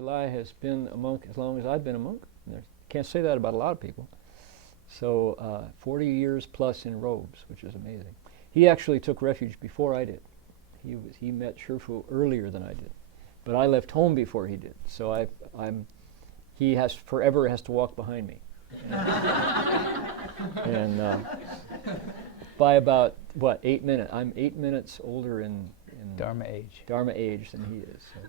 Master Lai has been a monk as long as I've been a monk. Can't say that about a lot of people. So 40 years plus in robes, which is amazing. He actually took refuge before I did. He met Shifu earlier than I did, but I left home before he did. So he has forever has to walk behind me, and by about 8 minutes. I'm 8 minutes older in Dharma age than he is. So.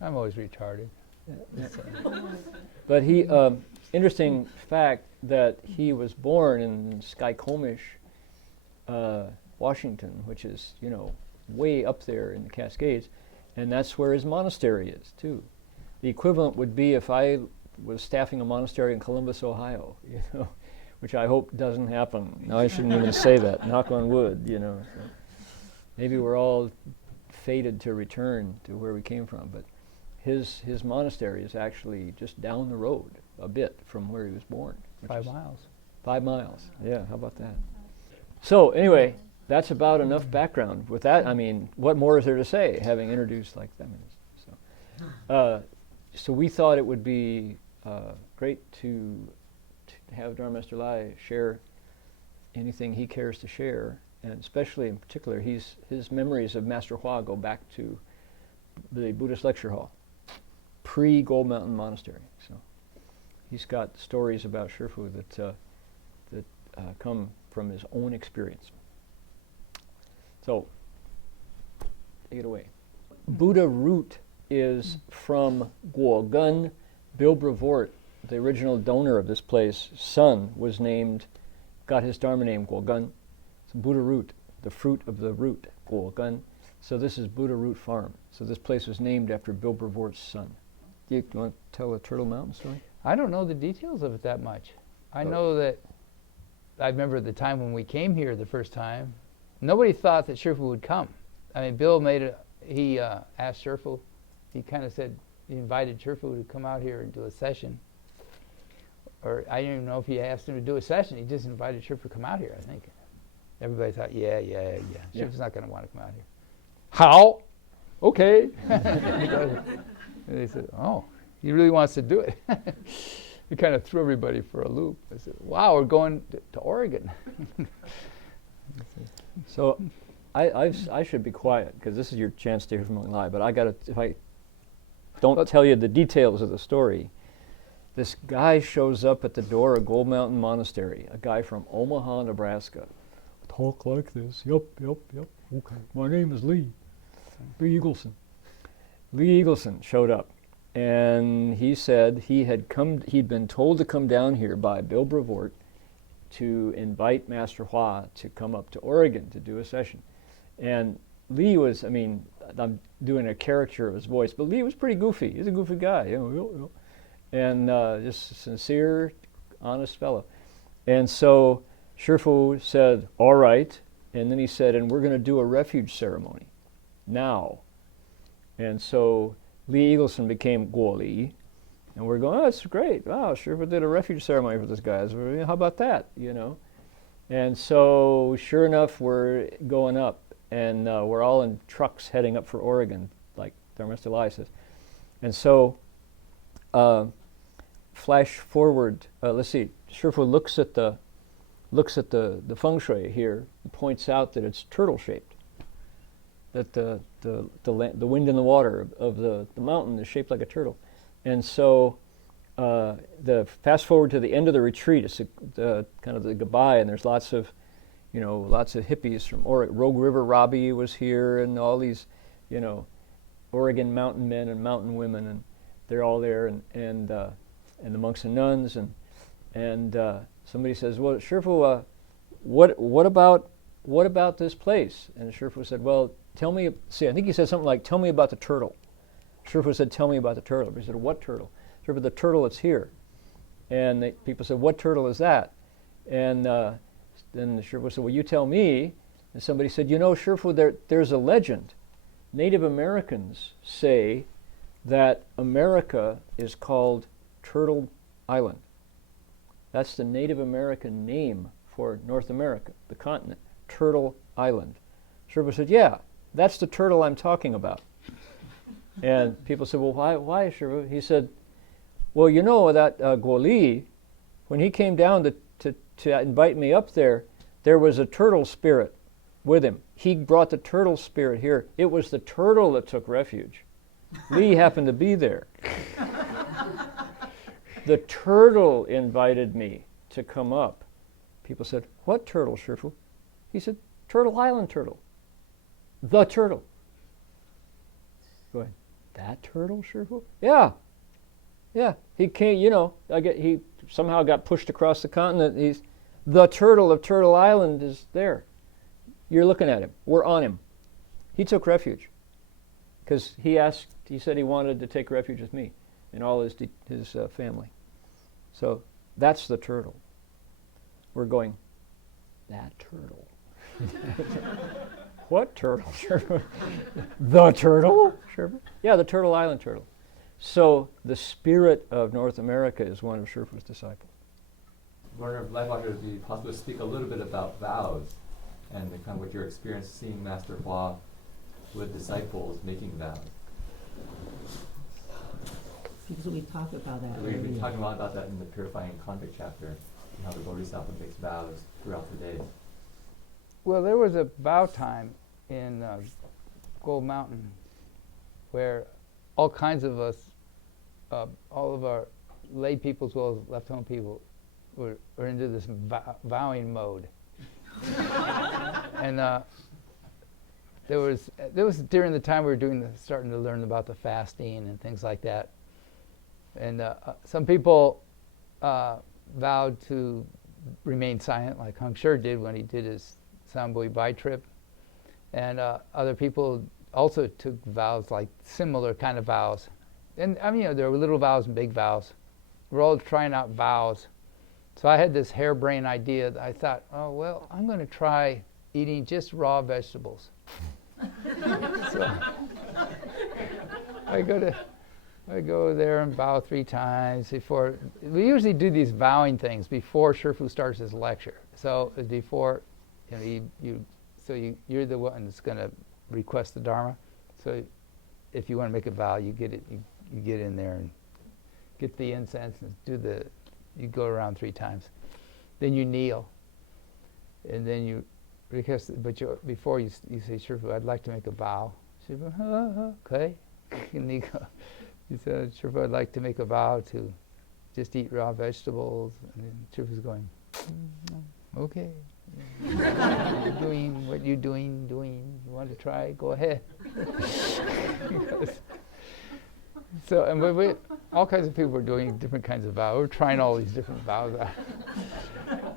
I'm always retarded. But he, interesting fact that he was born in Skykomish, Washington, which is, way up there in the Cascades, and that's where his monastery is, too. The equivalent would be if I was staffing a monastery in Columbus, Ohio, which I hope doesn't happen. Now, I shouldn't even say that, knock on wood, So maybe we're all fated to return to where we came from, but his monastery is actually just down the road a bit from where he was born. 5 miles. 5 miles. Yeah, how about that? So anyway, that's about enough background. With that, what more is there to say, having introduced like that? So we thought it would be great to have Dharma Master Lai share anything he cares to share, and especially in particular, his memories of Master Hua go back to the Buddhist lecture hall, pre-Gold Mountain Monastery. So he's got stories about Shifu that come from his own experience. So take it away. Buddha root is from Guo Gun. Bill Brevoort, the original donor of this place, son got his Dharma name Guo Gun. So Buddha root, the fruit of the root, Guo Gun. So this is Buddha Root Farm. So this place was named after Bill Brevoort's son. Do you want to tell the Turtle Mountain story? I don't know the details of it that much. I know that I remember the time when we came here the first time, nobody thought that Shifu would come. Bill he asked Shifu, he kind of said, he invited Shifu to come out here and do a session. Or I don't even know if he asked him to do a session, he just invited Shifu to come out here, I think. Everybody thought, yeah. Shifu's not going to want to come out here. How? Okay. And they said, oh, he really wants to do it. It kind of threw everybody for a loop. I said, wow, we're going to Oregon. So I should be quiet, because this is your chance to hear from Heng Lai, but if I don't tell you the details of the story, this guy shows up at the door of Gold Mountain Monastery, a guy from Omaha, Nebraska. Talk like this. Yep. Okay. My name is Lee Eagleson. Lee Eagleson showed up, and he said he'd been told to come down here by Bill Brevoort to invite Master Hua to come up to Oregon to do a session. And Lee was, I'm doing a caricature of his voice, but Lee was pretty goofy. He's a goofy guy, and just a sincere, honest fellow. And so Shifu said, all right, and then he said, and we're going to do a refuge ceremony now. And so Lee Eagleson became Guo Li, and we're going, oh, that's great. Wow, Shifu did a refuge ceremony for this guy. So, how about that, And so sure enough, we're going up, and we're all in trucks heading up for Oregon, like Dharma Master Lai says. And so flash forward, let's see, Shifu looks at the feng shui here and points out that it's turtle-shaped, that the wind and the water of the mountain is shaped like a turtle. And so the fast forward to the end of the retreat, it's kind of the goodbye, and there's lots of hippies from Oregon. Rogue River Robbie was here, and all these, Oregon mountain men and mountain women, and they're all there, and the monks and nuns, and somebody says, well, Shifu, what about this place? And Shifu said, well, tell me. See, I think he said something like, tell me about the turtle. Shifu said, tell me about the turtle. He said, what turtle? Shifu, the turtle that's here. And people said, what turtle is that? And then Shifu said, well, you tell me. And somebody said, Shifu, there's a legend. Native Americans say that America is called Turtle Island. That's the Native American name for North America, the continent, Turtle Island. Shifu said, yeah, that's the turtle I'm talking about. And people said, well, why, Shifu? He said, well, you know that Guo Li, when he came down to invite me up there was a turtle spirit with him. He brought the turtle spirit here. It was the turtle that took refuge. Li happened to be there. The turtle invited me to come up. People said, what turtle, Shifu? He said, Turtle Island turtle. The turtle. Go ahead. That turtle, Shifu? Yeah. Yeah. He came, he somehow got pushed across the continent. The turtle of Turtle Island is there. You're looking at him. We're on him. He took refuge because he said he wanted to take refuge with me and all his family. So that's the turtle. We're going, that turtle. What turtle? The turtle? Yeah, the Turtle Island turtle. So the spirit of North America is one of Shifu's disciples. Venerable Master, would it be possible to speak a little bit about vows and the kind of what your experience seeing Master Hua with disciples making vows? Because we talked about that. We've been talking a lot about that in the Purifying Convict chapter, and how the Bodhisattva makes vows throughout the day. Well, there was a vow time in Gold Mountain where all kinds of us, all of our lay people as well as left home people, were into this vowing mode. And there was during the time we were starting to learn about the fasting and things like that. And some people vowed to remain silent, like Heng Sure did when he did his Sambui Bai trip. And other people also took vows, like similar kind of vows. And I mean, there were little vows and big vows. We're all trying out vows. So I had this harebrained idea that I thought, oh, well, I'm going to try eating just raw vegetables. So I go there and vow 3 times before. We usually do these vowing things before Shifu starts his lecture. So before, you're the one that's going to request the Dharma. So if you want to make a vow, you get it. You get in there and get the incense and you go around 3 times. Then you kneel, and then you request. Before you say, Shifu, I'd like to make a vow. Shifu, okay. And you said, Shifu, I'd like to make a vow to just eat raw vegetables. And then Shifu's going, okay. You're doing what you're doing. You want to try? Go ahead. So, and we all kinds of people were doing different kinds of vows. We were trying all these different vows out.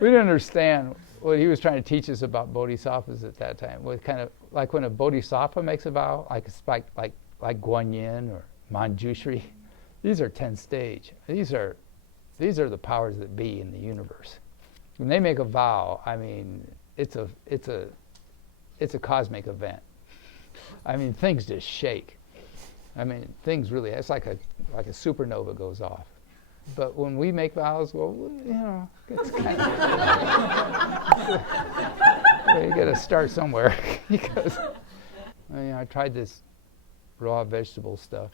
We didn't understand what he was trying to teach us about bodhisattvas at that time. Was kind of like when a bodhisattva makes a vow, like Guanyin or Manjushri. These are 10 stage. These are the powers that be in the universe. When they make a vow, I mean, it's a cosmic event. I mean, things just shake. I mean, things really, it's like a supernova goes off. But when we make vows, well, it's kind of, you got to start somewhere. Because, I tried this raw vegetable stuff.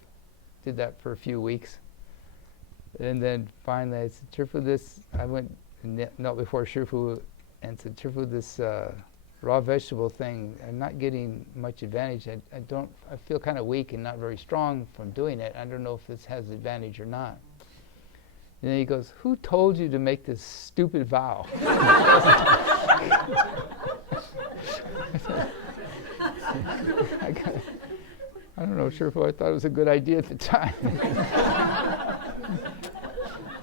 Did that for a few weeks. And then finally I said, Shifu, I went and knelt before Shifu and said, Shifu, this raw vegetable thing, I'm not getting much advantage. I feel kind of weak and not very strong from doing it. I don't know if this has advantage or not. And then he goes, who told you to make this stupid vow? I don't know, Shifu, I thought it was a good idea at the time.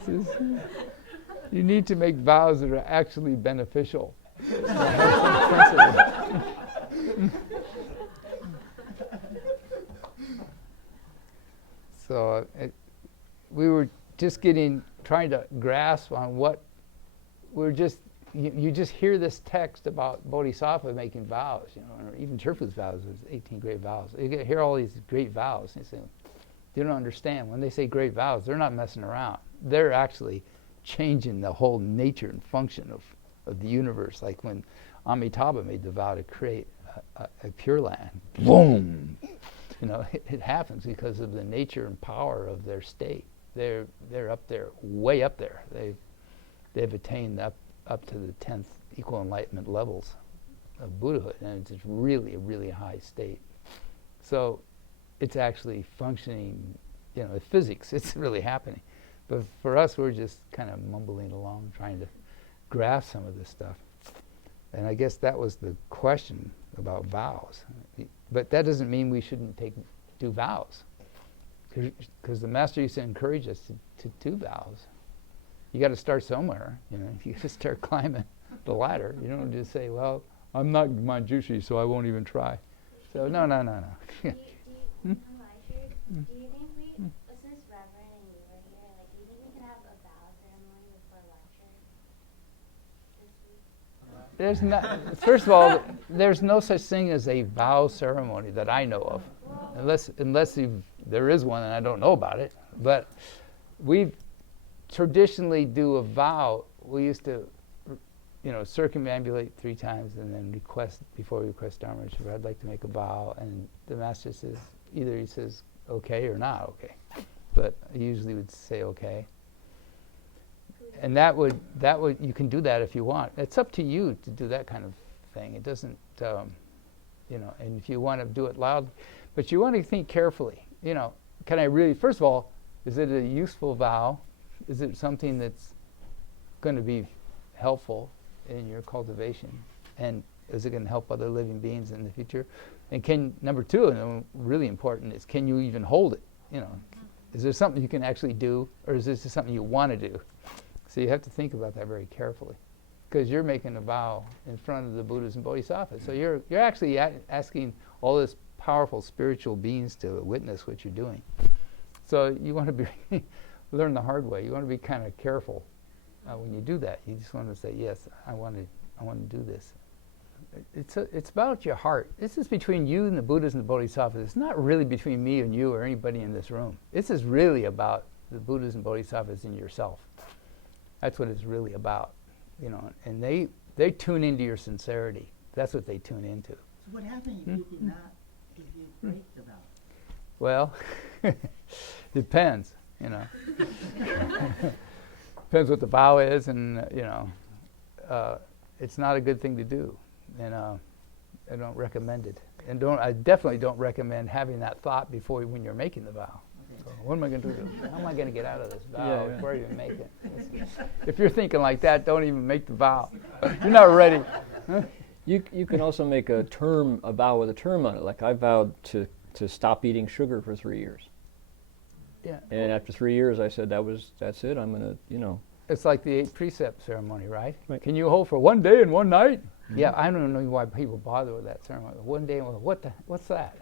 Says, you need to make vows that are actually beneficial. So we were just trying to grasp on what you just hear this text about Bodhisattva making vows, or even Shifu's vows, there's 18 great vows. You hear all these great vows, and you say, you don't understand. When they say great vows, they're not messing around. They're actually changing the whole nature and function of the universe, like when Amitabha made the vow to create a Pure Land, boom. You know, it happens because of the nature and power of their state. They're up there, way up there. They've attained up to the 10th equal enlightenment levels of Buddhahood, and it's really a really high state. So it's actually functioning, you know, physics. It's really happening. But for us, we're just kind of mumbling along, trying to grasp some of this stuff. And I guess that was the question about vows. But that doesn't mean we shouldn't do vows, because the Master used to encourage us to do vows. You got to start somewhere. You know, you got to start climbing the ladder. You don't just say, "Well, I'm not Manjushri, so I won't even try." So no. Do you think we, since Reverend and you were here, like, do you think we could have a vow ceremony before lecture this week? There's not. First of all, there's no such thing as a vow ceremony that I know of, unless there is one and I don't know about it. But we traditionally do a vow. We used to, you know, circumambulate 3 times and then request, before we request Dharma, I'd like to make a vow, and the Master says, either he says okay or not okay, but I usually would say okay. And that would you can do that if you want. It's up to you to do that kind of thing. It doesn't, you know, and if you want to do it loud, but you want to think carefully. You know, can I really, first of all, is it a useful vow? Is it something that's going to be helpful in your cultivation? And is it going to help other living beings in the future? And number 2, and really important, is can you even hold it? You know, is there something you can actually do, or is this just something you want to do? So you have to think about that very carefully, because you're making a vow in front of the Buddhas and Bodhisattvas. So you're actually asking all this powerful spiritual beings to witness what you're doing. So you want to be learn the hard way. You want to be kind of careful when you do that. You just want to say, yes, I want to do this. It's about your heart. This is between you and the Buddhas and the Bodhisattvas. It's not really between me and you or anybody in this room. This is really about the Buddhas and Bodhisattvas and yourself. That's what it's really about, you know. And they tune into your sincerity. That's what they tune into. So what happens if you do not, if you break the vow? Well, depends, you know. Depends what the vow is, and you know, it's not a good thing to do, and I don't recommend it. And I definitely don't recommend having that thought when you're making the vow. So what am I going to do? How am I going to get out of this vow before I even make it? If you're thinking like that, don't even make the vow. You're not ready. Huh? You can also make a vow with a term on it. Like I vowed to stop eating sugar for 3 years. Yeah. And after 3 years, I said that's it. I'm gonna, you know. It's like the 8 precept ceremony, right? Right. Can you hold for 1 day and 1 night? Mm-hmm. Yeah, I don't know why people bother with that ceremony. 1 day and what's that?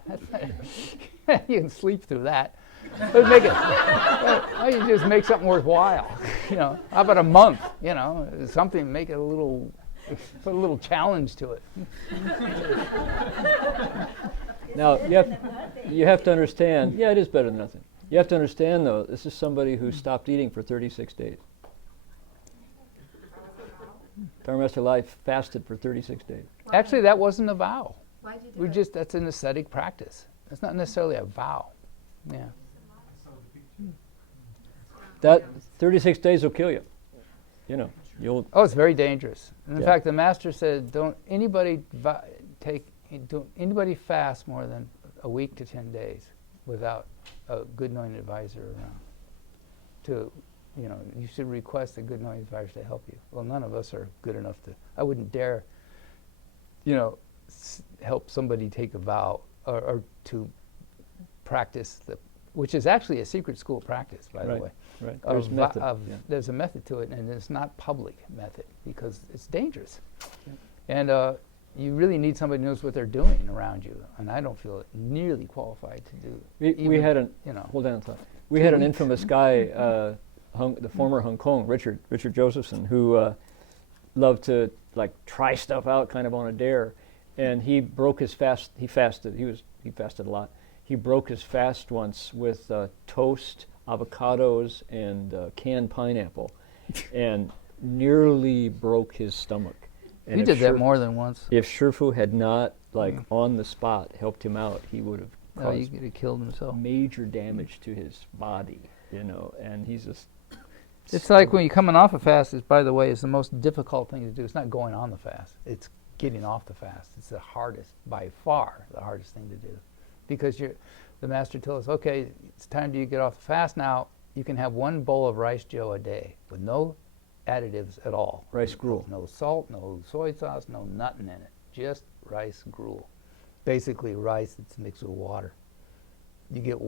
You can sleep through that. Let's make it. Well, you just make something worthwhile. You know, how about a month? You know, something. Make it put a little challenge to it. Now you have to understand. Yeah, it is better than nothing. You have to understand, though, this is somebody who stopped eating for 36 days. Dharma Master Heng Lai fasted for 36 days. Actually, that wasn't a vow. Why did you do that? That's an ascetic practice. It's not necessarily a vow. Yeah. That 36 days will kill you. You know, you'll. Oh, it's very dangerous. And in Yeah. fact, the Master said, don't anybody fast more than a week to 10 days without a good knowing advisor around. You should request a good knowing advisor to help you. Well, none of us are good enough I wouldn't dare, help somebody take a vow or to practice which is actually a secret school practice, by the way. Right. There's method. Yeah. There's a method to it, and it's not public method because it's dangerous. Yeah. And you really need somebody who knows what they're doing around you, and I don't feel nearly qualified to do. We had hold on a thought. We had an infamous guy, the former Hong Kong, Richard Josephson, who loved to try stuff out kind of on a dare, and he broke his fast. He fasted. He fasted a lot. He broke his fast once with toast, avocados, and canned pineapple, and nearly broke his stomach. And He if did that Shur- more than once. If Shifu had not, like, on the spot, helped him out, he would have No, he caused could have killed himself. major damage to his body, and he's just... It's like when you're coming off a fast, is, by the way, is the most difficult thing to do. It's not going on the fast. It's getting off the fast. It's the hardest, by far, the hardest thing to do. Because the master told us, okay, it's time to get off the fast now. You can have 1 bowl of rice joe a day with no additives at all. Rice gruel. No salt, no soy sauce, no nothing in it. Just rice gruel. Basically rice that's mixed with water. You get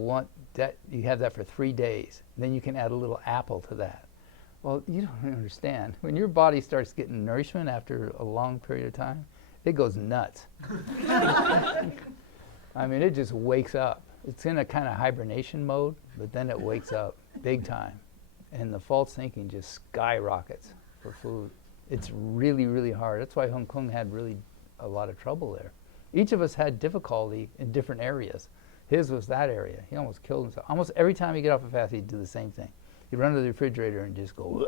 you have that for 3 days. Then you can add a little apple to that. Well, you don't understand. When your body starts getting nourishment after a long period of time, it goes nuts. I mean, it just wakes up. It's in a kind of hibernation mode, but then it wakes up big time. And the false thinking just skyrockets for food. It's really, really hard. That's why Hong Kong had really a lot of trouble there. Each of us had difficulty in different areas. His was that area. He almost killed himself. Almost every time he'd get off a fast, he'd do the same thing. He'd run to the refrigerator and just go,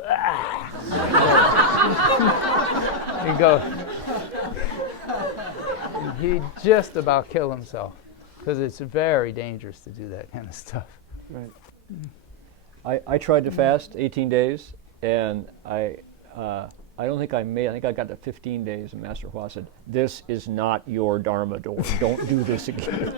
he'd go, he'd just about kill himself. Because it's very dangerous to do that kind of stuff. Right. I tried to fast 18 days, and I don't think I made. I think I got to 15 days, and Master Hua said, "This is not your Dharma door. Don't do this again."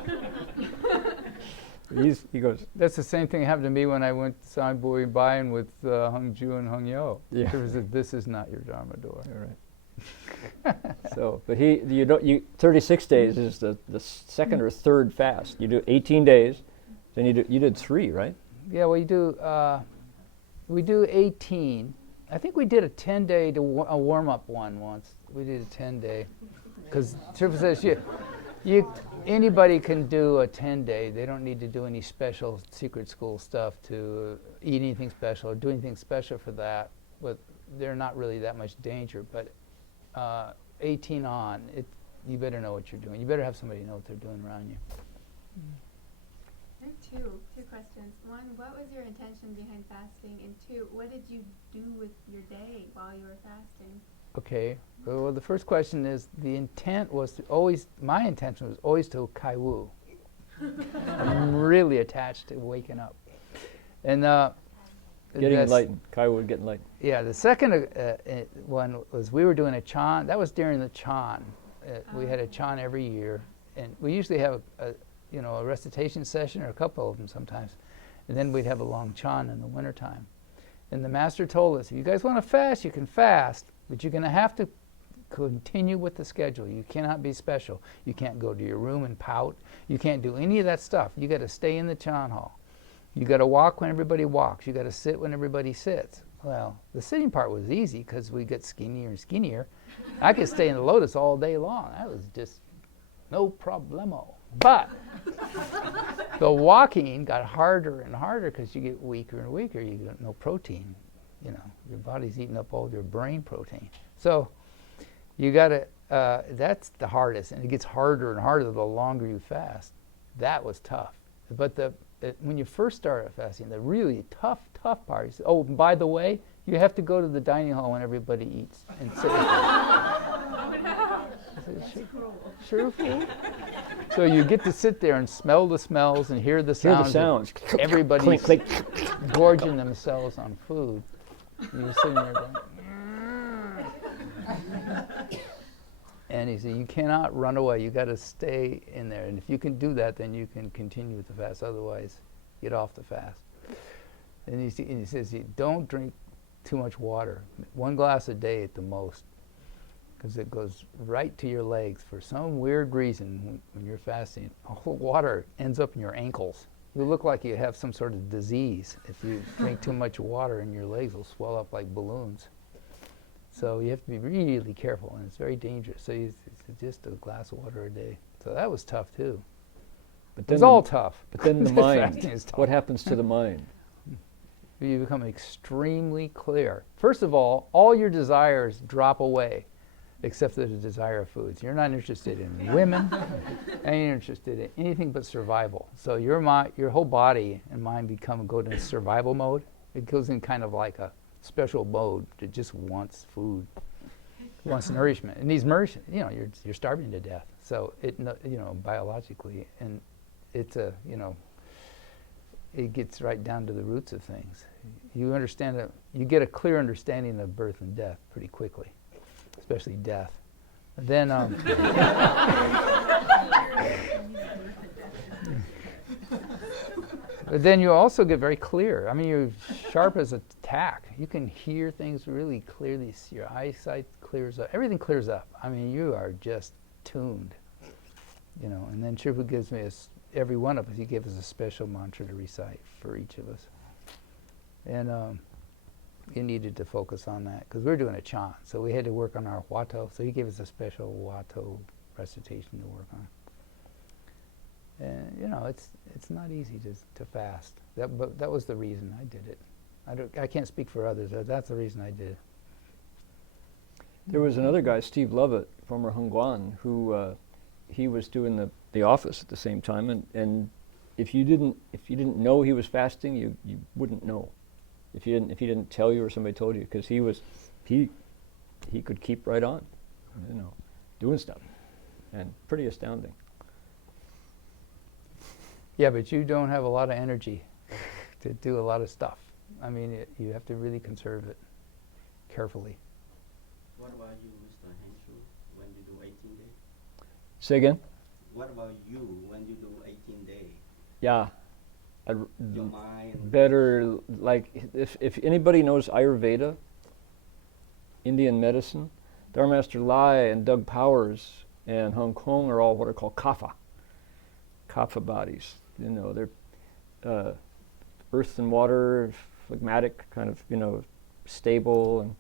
He goes. That's the same thing happened to me when I went to San Bui Bayan with Heng Ju and Heng Yo. Yeah. He said, "This is not your Dharma door." All right. So, but 36 days is the second or third fast. You do 18 days, then you did 3, right? Yeah, we do 18. I think we did a 10-day a warm-up one once. We did a 10-day. Because Trippa says anybody can do a 10-day. They don't need to do any special secret school stuff to eat anything special or do anything special for that. But they're not really that much danger. But 18 on, you better know what you're doing. You better have somebody know what they're doing around you. I have two questions. One, what was your intention behind fasting? And 2, what did you do with your day while you were fasting? Okay. Well, the first question is, the intent was my intention was always to kai wu. I'm really attached to waking up. And Getting enlightened. Kai would get enlightened. yeah, the second one was we were doing a chan. That was during the chan. We had a chan every year, and we usually have a recitation session or a couple of them sometimes, and then we'd have a long chan in the wintertime. And the master told us, if you guys want to fast, you can fast, but you're going to have to continue with the schedule. You cannot be special. You can't go to your room and pout. You can't do any of that stuff. You got to stay in the chan hall. You got to walk when everybody walks. You got to sit when everybody sits. Well, the sitting part was easy because we get skinnier and skinnier. I could stay in the lotus all day long. That was just no problemo. But the walking got harder and harder because you get weaker and weaker. You get no protein. Your body's eating up all your brain protein. So you got to, that's the hardest. And it gets harder and harder the longer you fast. That was tough. But when you first started fasting, the really tough part is, oh, by the way, you have to go to the dining hall when everybody eats and sit Sure. So you get to sit there and smell the smells and hear the sounds. Everybody's gorging themselves on food. You're sitting there going, and he said, you cannot run away. You got to stay in there. And if you can do that, then you can continue with the fast. Otherwise, get off the fast. And he says, don't drink too much water. 1 glass a day at the most. Because it goes right to your legs. For some weird reason, when you're fasting, all the water ends up in your ankles. You look like you have some sort of disease if you drink too much water, and your legs will swell up like balloons. So you have to be really careful, and it's very dangerous. So it's just a glass of water a day. So that was tough too. But it's all tough. But then the mind, is tough. what happens to the mind? You become extremely clear. First of all your desires drop away, except for the desire of foods. You're not interested in women, and you're interested in anything but survival. So your whole body and mind go into survival mode. It goes in kind of like a special mode that just wants food. wants nourishment. And needs nourishment. You know, you're starving to death. So biologically, and it's it gets right down to the roots of things. You understand that you get a clear understanding of birth and death pretty quickly, especially death. And then but then you also get very clear. I mean, you're sharp as a tack. You can hear things really clearly. Your eyesight clears up. Everything clears up. I mean, you are just tuned. You know, and then Shifu gives me every one of us, he gave us a special mantra to recite for each of us. And he needed to focus on that, because we were doing a chant, so we had to work on our Huato, so he gave us a special Huato recitation to work on. And you know, it's not easy to fast. But that was the reason I did it. I can't speak for others, but that's the reason I did it. There was another guy, Steve Lovett, former Hengguan, who he was doing the office at the same time, and if you didn't know he was fasting, you wouldn't know. If he didn't tell you or somebody told you, because he could keep right on, you know, doing stuff, and pretty astounding. Yeah, but you don't have a lot of energy to do a lot of stuff. I mean, you have to really conserve it carefully. What about you, Mr. Heng Sure, when you do 18 days? Say again? What about you when you do 18 days? Yeah. Your mind. Better, like, if anybody knows Ayurveda, Indian medicine, Dharma Master Lai and Doug Powers and Hong Kong are all what are called kapha bodies. You know, they're earth and water, phlegmatic, kind of, you know, stable. And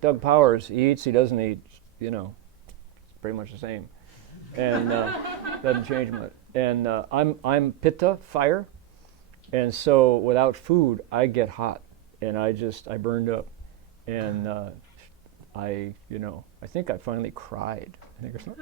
Doug Powers, he eats, he doesn't eat, you know, it's pretty much the same, and doesn't change much. And I'm Pitta, fire, and so without food I get hot, and I burned up, and I think I finally cried. I think you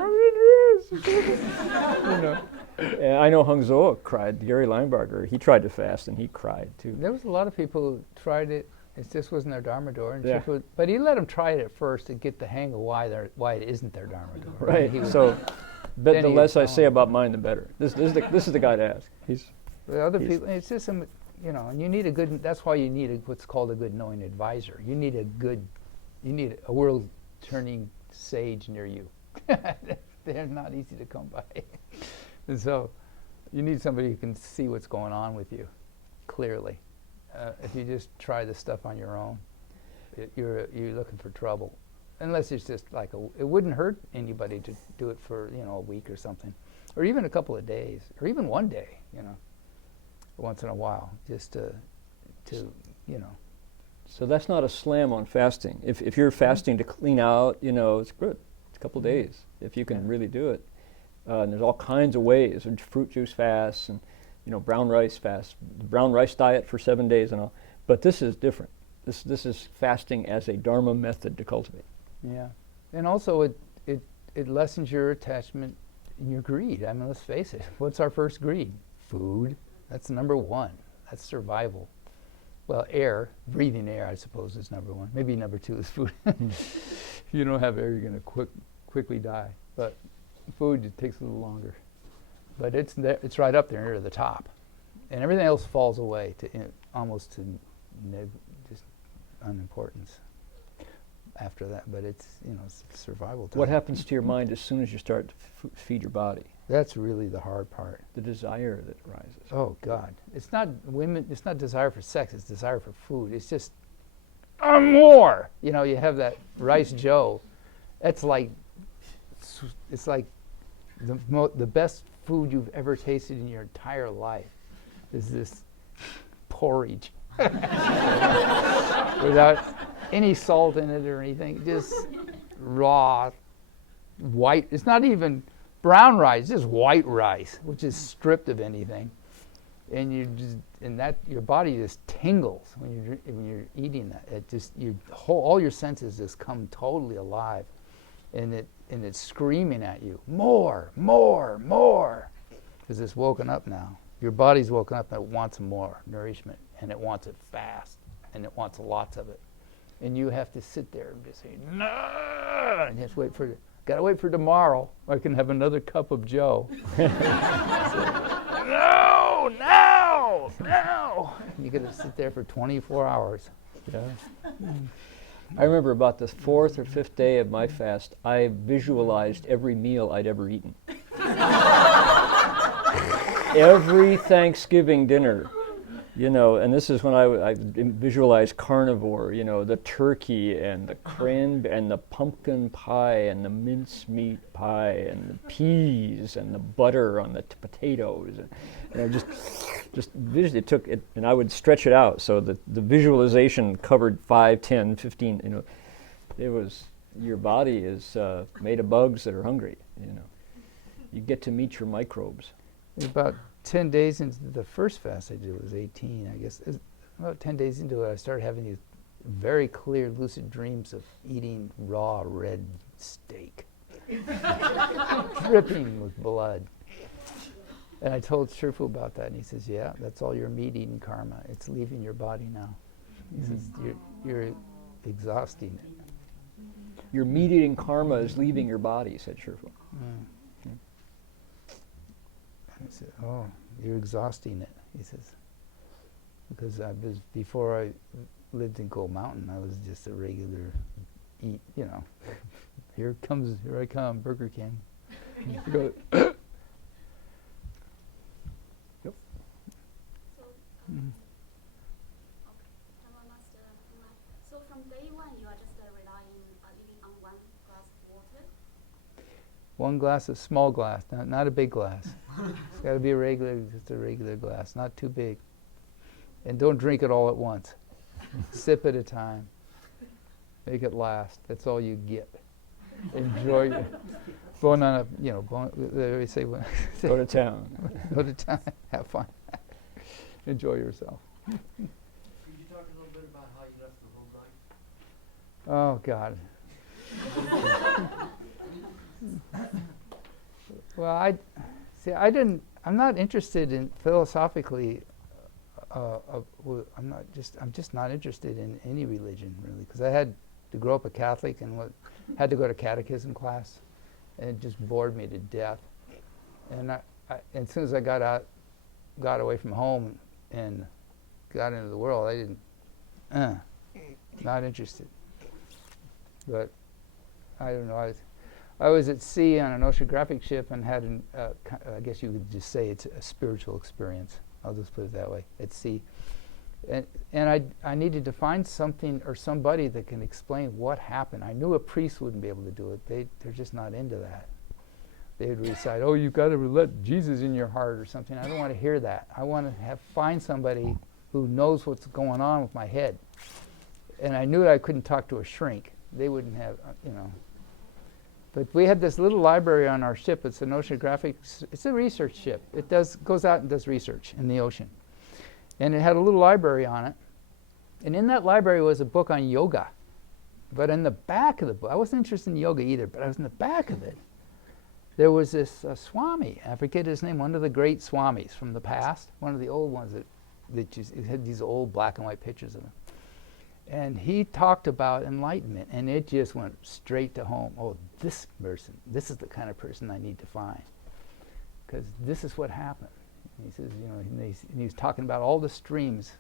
know. And I know Hung Zoa cried. Gary Linebarger, he tried to fast and he cried too. There was a lot of people who tried it. It just wasn't their Dharma door. And Yeah. But he let them try it at first to get the hang of why it isn't their Dharma door. Right. He was- So, but then the he less I was say telling about mine, the better. This is the guy to ask. The other He's- people, it's just some, you know, and you need a good. That's why you need what's called a good knowing advisor. You need a world-turning sage near you. They're not easy to come by, and so you need somebody who can see what's going on with you clearly. If you just try this stuff on your own, you're looking for trouble. Unless it's just like it wouldn't hurt anybody to do it for a week or something, or even a couple of days, or even one day, once in a while, just to So that's not a slam on fasting. If you're fasting to clean out, it's good. It's a couple of days if you can really do it. And there's all kinds of ways. There's fruit juice fasts and brown rice fasts, the brown rice diet for 7 days and all. But this is different. This is fasting as a Dharma method to cultivate. Yeah, and also it lessens your attachment and your greed. I mean, let's face it. What's our first greed? Food. That's number one. That's survival. Well, breathing air, I suppose, is number one. Maybe number two is food. If you don't have air, you're going to quickly die. But food, it takes a little longer. But it's there, it's right up there near the top, and everything else falls away to almost to just unimportance after that. But it's it's survival time. What happens to your mind as soon as you start to feed your body? That's really the hard part. The desire that arises. Oh God, it's not women. It's not desire for sex. It's desire for food. It's just more. You have that rice joe. That's like it's like the best food you've ever tasted in your entire life is this porridge without any salt in it or anything, just raw white. It's not even brown rice, just white rice, which is stripped of anything, and your body just tingles when you're eating that. It just all your senses just come totally alive, and it's screaming at you, more, because it's woken up now. Your body's woken up and it wants more nourishment, and it wants it fast, and it wants lots of it. and you have to sit there and just say, no, and just gotta wait for tomorrow, I can have another cup of Joe. No, now. And you gotta sit there for 24 hours. Yeah. I remember about the 4th or 5th day of my fast, I visualized every meal I'd ever eaten. Every Thanksgiving dinner, and this is when I visualized carnivore, the turkey and the and the pumpkin pie and the mincemeat pie and the peas and the butter on the potatoes. And just it took it, and I would stretch it out so that the visualization covered 5, 10, 15, it was, your body is made of bugs that are hungry, You get to meet your microbes. About 10 days into the first fast I did, it was 18, I guess. About 10 days into it, I started having these very clear, lucid dreams of eating raw red steak, dripping with blood. And I told Shifu about that, and he says, yeah, that's all your meat-eating karma. It's leaving your body now. He says, you're exhausting it. Your meat-eating karma is leaving your body, said Shifu. I said, oh, you're exhausting it, he says. Because before I lived in Gold Mountain, I was just a regular here I come, Burger King. Go, Yep. Dharma Master Heng Lai. So from day one, you are just relying living on one glass of water? one glass, a small glass, not a big glass. It's got to be just a regular glass, not too big. And don't drink it all at once. Sip at a time. Make it last. That's all you get. Enjoy it. Going on they say, Go to town. Go to town. Have fun. Enjoy yourself. Could you talk a little bit about how you left the home life? Oh, God. Well, I'm not interested in philosophically. I'm just not interested in any religion really, because I had to grow up a Catholic and had to go to catechism class, and it just bored me to death. And as soon as I got away from home and got into the world, I didn't. Not interested. But I don't know. I was at sea on an oceanographic ship and had I guess you would just say it's a spiritual experience. I'll just put it that way, at sea. And I needed to find something or somebody that can explain what happened. I knew a priest wouldn't be able to do it. They're just not into that. They would recite, oh, you've got to let Jesus in your heart or something. I don't want to hear that. I want to find somebody who knows what's going on with my head. And I knew I couldn't talk to a shrink. They wouldn't have, But we had this little library on our ship. It's an oceanographic, it's a research ship. It goes out and does research in the ocean. And it had a little library on it. And in that library was a book on yoga. But in the back of the book, I wasn't interested in yoga either, but I was in the back of it. There was this Swami, I forget his name, one of the great Swamis from the past, one of the old ones that just, it had these old black and white pictures of him. And he talked about enlightenment, and it just went straight to home. Oh, this person, this is the kind of person I need to find, because this is what happened. And he says, and he was talking about all the streams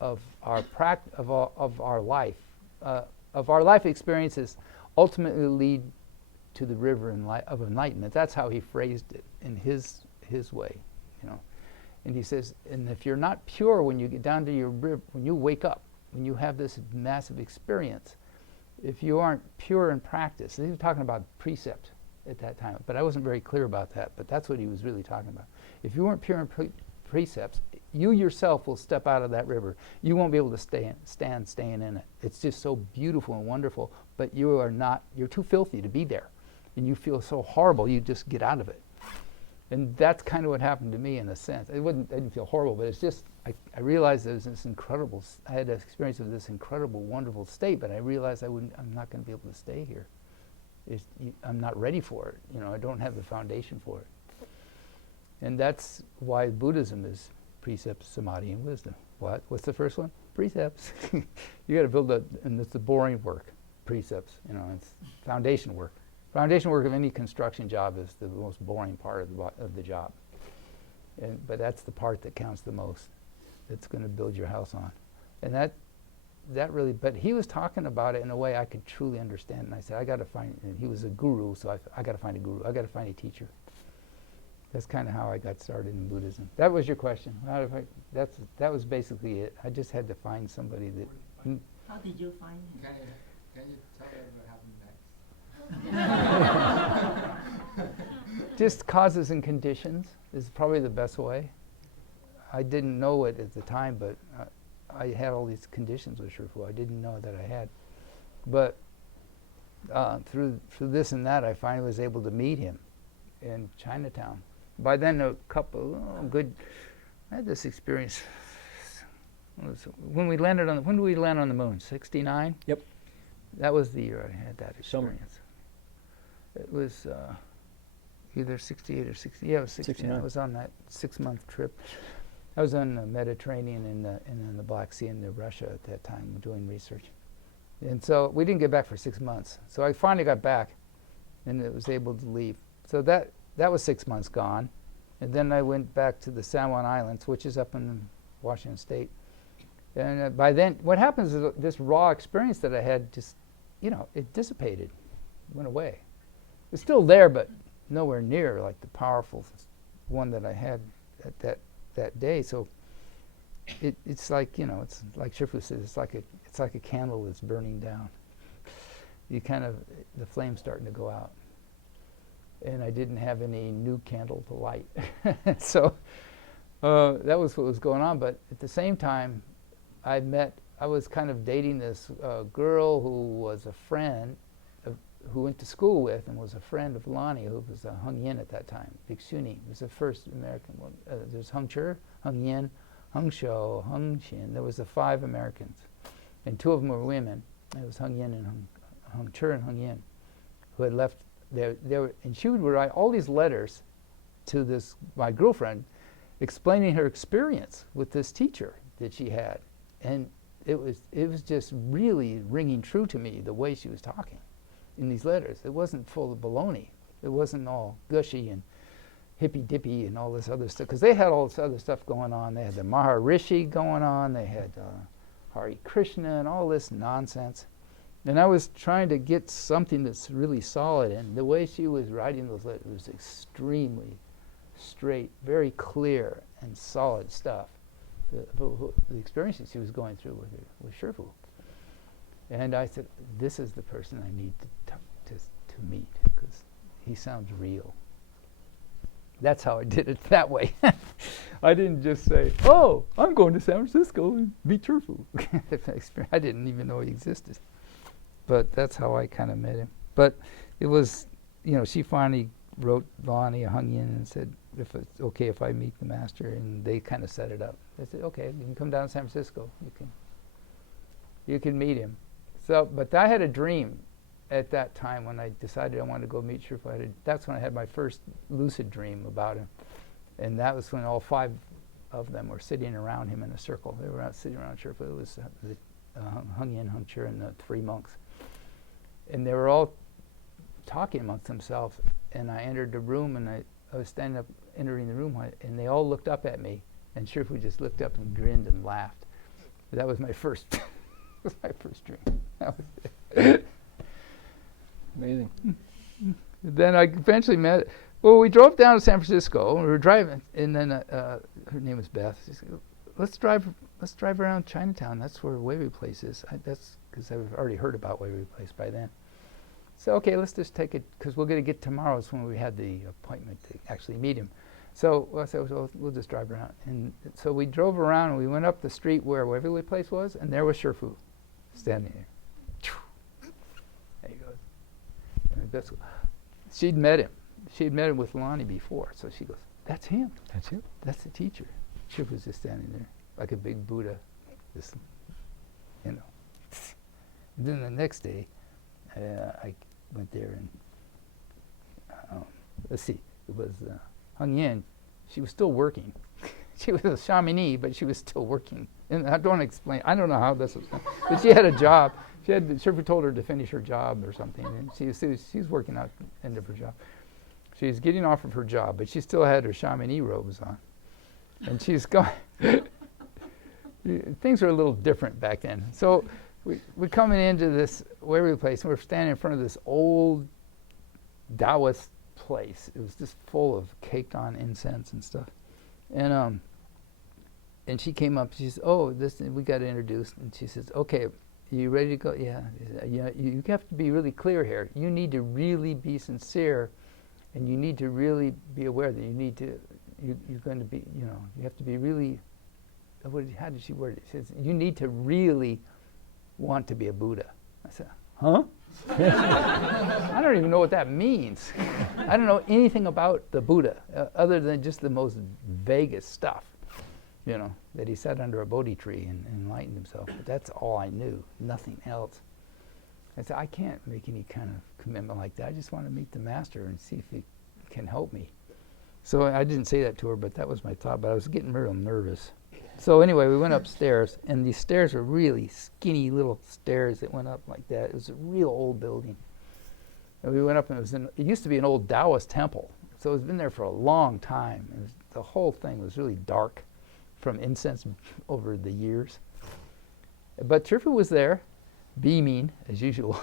of our of our life experiences ultimately lead to the river of enlightenment. That's how he phrased it in his way, And he says, and if you're not pure when you get down to your river, when you wake up, when you have this massive experience, if you aren't pure in practice, he was talking about precept at that time, but I wasn't very clear about that, but that's what he was really talking about. If you weren't pure in precepts, you yourself will step out of that river. You won't be able to stand staying in it. It's just so beautiful and wonderful, but you're too filthy to be there. And you feel so horrible, you just get out of it. And that's kind of what happened to me in a sense. I didn't feel horrible, but it's just, I realized there was this incredible, I had an experience of this incredible, wonderful state, but I realized I'm not going to be able to stay here. I'm not ready for it. I don't have the foundation for it. And that's why Buddhism is precept, samadhi, and wisdom. What's the first one? precepts. You got to build and it's the boring work, precepts. You know, it's foundation work. Foundation work of any construction job is the most boring part of the job. But that's the part that counts the most. That's going to build your house on. And that really, but he was talking about it in a way I could truly understand. And I said, I got to find, and he was a guru, so I got to find a guru. I got to find a teacher. That's kind of how I got started in Buddhism. That was your question. That was basically it. I just had to find somebody that. How did you find him? Can you tell them what happened next? Just causes and conditions is probably the best way. I didn't know it at the time, but I had all these conditions with Shifu. I didn't know that I had. But through this and that, I finally was able to meet him in Chinatown. By then, I had this experience. When did we land on the moon? 69? Yep. That was the year I had that Summer. experience. It was either 68 or 60. Yeah, it was 69. I was on that 6-month trip. I was on the Mediterranean and in the Black Sea and Russia at that time doing research. And so we didn't get back for 6 months. So I finally got back and was able to leave. So that was 6 months gone. And then I went back to the San Juan Islands, which is up in Washington State. And by then, what happens is this raw experience that I had just, it dissipated, went away. It's still there, but nowhere near like the powerful one that I had at that day. So it's like, it's like Shifu says, it's like a candle that's burning down. You the flame's starting to go out. And I didn't have any new candle to light. So that was what was going on. But at the same time, I was kind of dating this girl who was a friend, who went to school with and was a friend of Lonnie, who was a Heng Yin at that time. Bhikshuni was the first American one. There's Heng Sure, Heng Yin, Heng Sure, Heng Xin. There was the 5 Americans. And 2 of them were women. It was Heng Yin and Heng Sure and Heng Yin, who had left. And she would write all these letters to my girlfriend, explaining her experience with this teacher that she had. And it was just really ringing true to me, the way she was talking in these letters. It wasn't full of baloney. It wasn't all gushy and hippy-dippy and all this other stuff, because they had all this other stuff going on. They had the Maharishi going on. They had Hare Krishna and all this nonsense. And I was trying to get something that's really solid, and the way she was writing those letters was extremely straight, very clear and solid stuff. The experiences she was going through with Shifu. And I said, this is the person I need to meet, because he sounds real. That's how I did it that way. I didn't just say, oh, I'm going to San Francisco and meet Shifu. I didn't even know he existed. But that's how I kind of met him. But it was, she finally wrote Lonnie a Heng Yin and said, if it's okay if I meet the master, and they kind of set it up. They said, okay, you can come down to San Francisco. You can meet him. So, but I had a dream at that time when I decided I wanted to go meet Shifu. That's when I had my first lucid dream about him. And that was when all 5 of them were sitting around him in a circle. They were sitting around Shifu. It was Heng Yin, Heng Sure, and the 3 monks. And they were all talking amongst themselves. And I entered the room, and I was standing up, entering the room, and they all looked up at me. And Shifu just looked up and grinned and laughed. That was my first, dream. That was it. Amazing. Then I eventually met. Well, we drove down to San Francisco. And we were driving, and then her name was Beth. She said, "Let's drive around Chinatown. That's where Weiwei Place is." That's because I've already heard about Weiwei Place by then. So okay, let's just take it, because we're going to get tomorrow's when we had the appointment to actually meet him. So I said, well, we'll just drive around. And so we drove around, and we went up the street where Weiwei Place was, and there was Shifu standing there. There he goes. And she'd met him. She'd met him with Lonnie before. So she goes, that's him. That's you. That's the teacher. Shifu's just standing there like a big Buddha. Just, And then the next day, I went there, and let's see, it was Heng Yin. She was still working. she was a Chamonix, but she was still working. And I don't explain. I don't know how this was, but she had a job. She had Sherpa told her to finish her job or something, and she was working out the end of her job. She was getting off of her job, but she still had her Chamonix robes on, and she's going. Things were a little different back then. So we're coming into this Waverly place, and we're standing in front of this old Taoist place. It was just full of caked on incense and stuff. And she came up, she says, oh, we got introduced, and she says, okay, you ready to go? Yeah. Yeah. You have to be really clear here. You need to really be sincere, and you need to really be aware that you're going to be, you have to be really, how did she word it? She says, you need to really want to be a Buddha. I said, huh? I don't even know what that means. I don't know anything about the Buddha other than just the most vaguest stuff, that he sat under a Bodhi tree and enlightened himself. But that's all I knew, nothing else. I said, I can't make any kind of commitment like that. I just want to meet the master and see if he can help me. So I didn't say that to her, but that was my thought. But I was getting real nervous. So anyway, we went upstairs, and these stairs were really skinny little stairs that went up like that. It was a real old building. And we went up, and it used to be an old Taoist temple. So it's been there for a long time. The whole thing was really dark from incense over the years. But Sherpa was there, beaming as usual,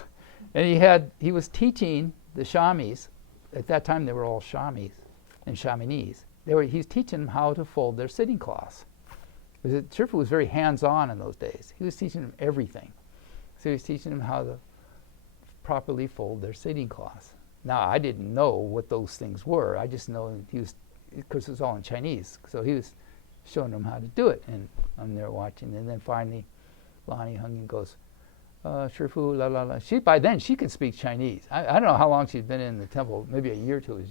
and he was teaching the Shamis. At that time, they were all Shamis and Chamonix. He was teaching them how to fold their sitting cloths. Sherpa was very hands-on in those days. He was teaching them everything. So he was teaching them how to properly fold their sitting cloths. Now, I didn't know what those things were. I just know because it was all in Chinese. So he was showing them how to do it, and I'm there watching. And then finally, Lonnie hung and goes, Shifu, la la la. By then, she could speak Chinese. I don't know how long she's been in the temple, maybe a year or two.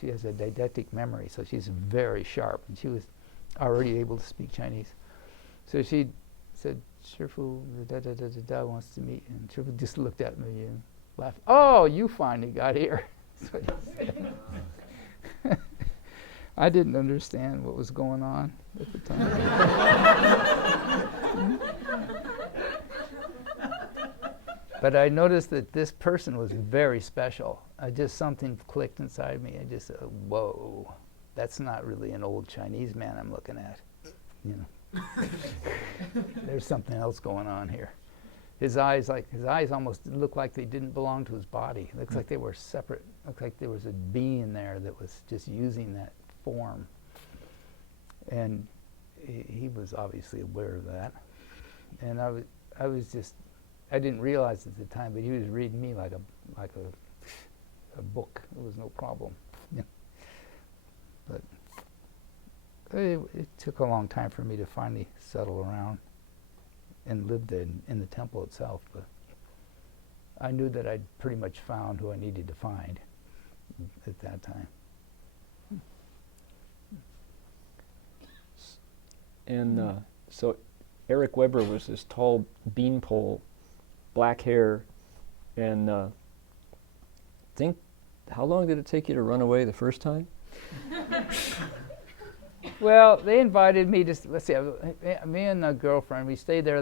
She has a didactic memory, so she's very sharp. And she was already able to speak Chinese. So she said, Shifu wants to meet. And Shifu just looked at me and laughed. Oh, you finally got here. That's what he said. I didn't understand what was going on at the time. But I noticed that this person was very special. Something clicked inside me. I just said, whoa, that's not really an old Chinese man I'm looking at. There's something else going on here. His eyes almost looked like they didn't belong to his body. It looks like they were separate. It looked like there was a being there that was just using that form. And he was obviously aware of that. And I didn't realize at the time, but he was reading me like a book. It was no problem. But it took a long time for me to finally settle around and lived in the temple itself. But I knew that I'd pretty much found who I needed to find at that time. And so Eric Weber was this tall beanpole, black hair, and how long did it take you to run away the first time? Well, they invited me to, me and the girlfriend, we stayed there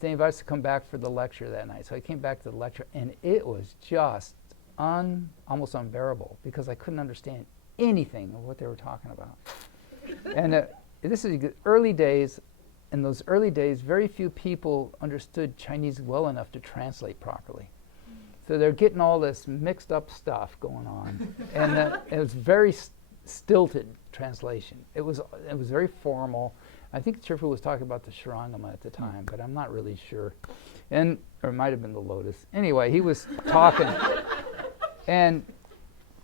they invited us to come back for the lecture that night. So I came back to the lecture, and it was just almost unbearable because I couldn't understand anything of what they were talking about. And this is the early days. In those early days, very few people understood Chinese well enough to translate properly. So they're getting all this mixed up stuff going on. And it was very stilted translation. It was very formal. I think Sherpa was talking about the Shurangama at the time, but I'm not really sure. Or it might have been the Lotus. Anyway, he was talking. And,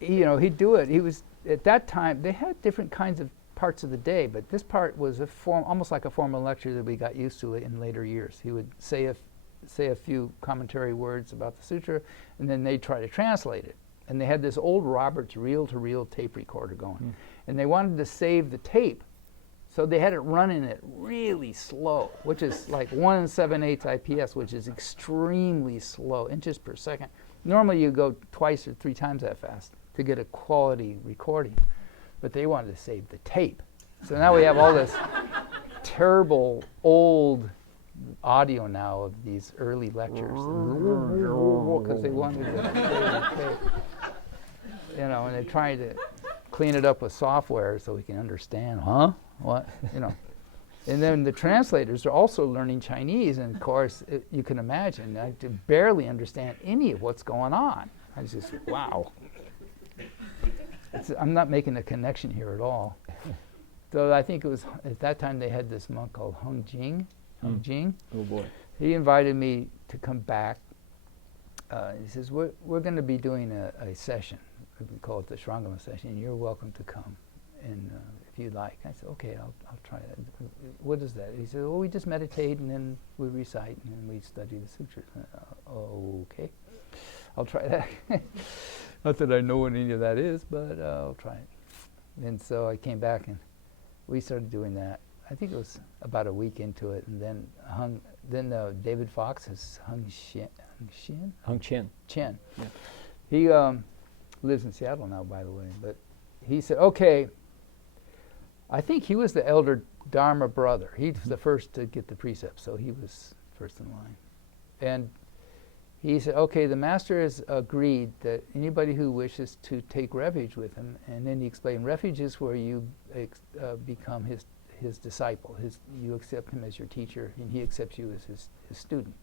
he'd do it. He was, at that time, they had different kinds of parts of the day, but this part was almost like a formal lecture that we got used to in later years. He would say a few commentary words about the sutra, and then they'd try to translate it. And they had this old Roberts reel-to-reel tape recorder going. And they wanted to save the tape, so they had it running it really slow, which is like 1 7/8 IPS, which is extremely slow, inches per second. Normally you go 2 or 3 times that fast to get a quality recording. But they wanted to save the tape. So now we have all this terrible old audio now of these early lectures because they wanted to, you know, and they're trying to clean it up with software so we can understand, what, you know. And then the translators are also learning Chinese, and of course, you can imagine, I barely understand any of what's going on. I was just, wow. I'm not making a connection here at all. So I think it was, at that time they had this monk called Heng Jing. Oh boy. He invited me to come back. He says, we're going to be doing a session. We call it the Shrangama session. You're welcome to come, and if you'd like. I said, okay, I'll try that. What is that? He said, well, we just meditate, and then we recite, and then we study the sutras. Okay, I'll try that. Not that I know what any of that is, but I'll try it. And so I came back, and we started doing that. I think it was about a week into it, and then David Fox is Heng Chen. Yeah. He lives in Seattle now, by the way. But he said, okay, I think he was the elder Dharma brother. He was the first to get the precepts, so he was first in line. And he said, okay, the master has agreed that anybody who wishes to take refuge with him, and then he explained, refuge is where you become his disciple. You accept him as your teacher, and he accepts you as his student.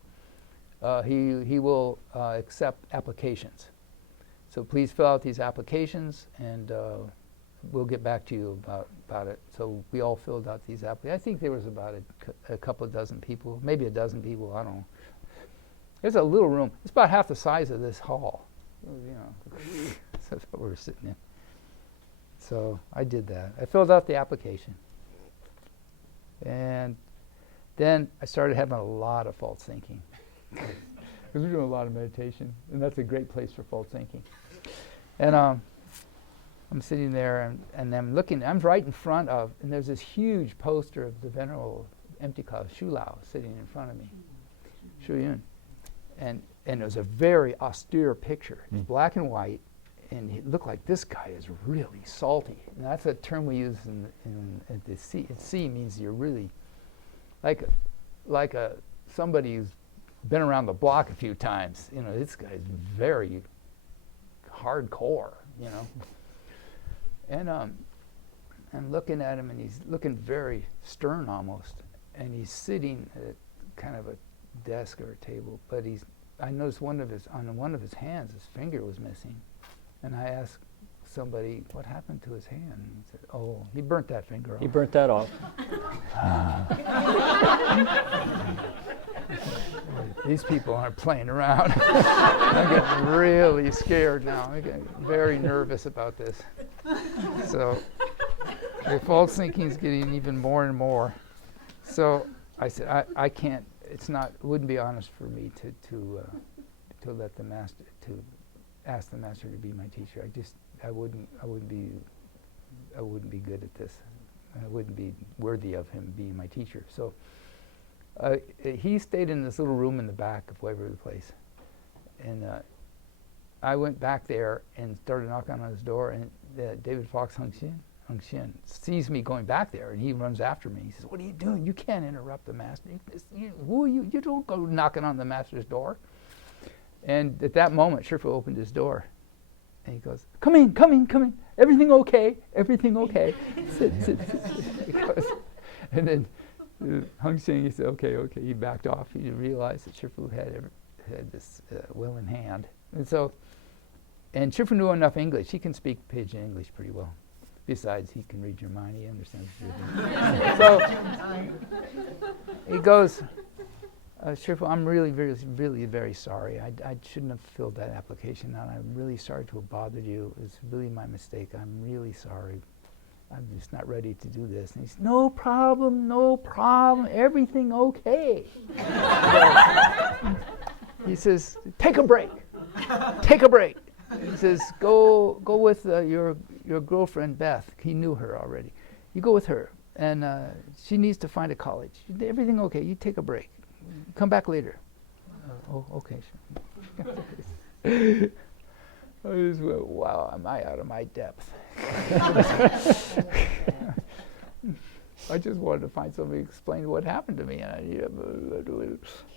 He will accept applications. So please fill out these applications, and we'll get back to you about it. So we all filled out these applications. I think there was about a couple of dozen people, maybe a dozen people, I don't know. There's a little room. It's about half the size of this hall. You know, that's what we were sitting in. So I did that. I filled out the application. And then I started having a lot of false thinking. Because we're doing a lot of meditation, and that's a great place for false thinking. And I'm sitting there, and I'm looking. I'm right in front of, and there's this huge poster of the Venerable empty cloud Shu Lao sitting in front of me, Shu Yun. And it was a very austere picture. It's black and white, and it looked like this guy is really salty. And that's a term we use at the sea. At sea means you're really like somebody who's been around the block a few times. You know, this guy's very hardcore, you know. And I'm looking at him, and he's looking very stern almost. And he's sitting at kind of a desk or a table, but I noticed on one of his hands, his finger was missing. And I asked somebody, what happened to his hand? And he said, oh, he burnt that finger off. He burnt that off. These people aren't playing around. I'm getting really scared now. I'm getting very nervous about this. So the false thinking is getting even more and more. So I said, I can't. It wouldn't be honest for me to let the master, to ask the master to be my teacher. I wouldn't be good at this. I wouldn't be worthy of him being my teacher. So he stayed in this little room in the back of Waverly Place, and I went back there and started knocking on his door, and David Fox Heng Shen sees me going back there, and he runs after me. He says, what are you doing? You can't interrupt the master. Who are you? You don't go knocking on the master's door. And at that moment, Shifu opened his door, and he goes, come in. Everything okay? Everything okay? sit. And then Heng Shen, he said, okay. He backed off. He realized that Shifu had this will in hand. And Shifu knew enough English. He can speak Pidgin English pretty well. Besides, he can read your mind. He understands what you're doing. So he goes, Shifu, I'm really, really very sorry. I shouldn't have filled that application out. I'm really sorry to have bothered you. It's really my mistake. I'm really sorry. I'm just not ready to do this. And he said, no problem. Everything okay. He says, take a break. He says, go with your girlfriend Beth. He knew her already. You go with her, and she needs to find a college. Everything okay? You take a break. Come back later. Okay, sure. I just went, wow, am I out of my depth? I just wanted to find somebody to explain what happened to me.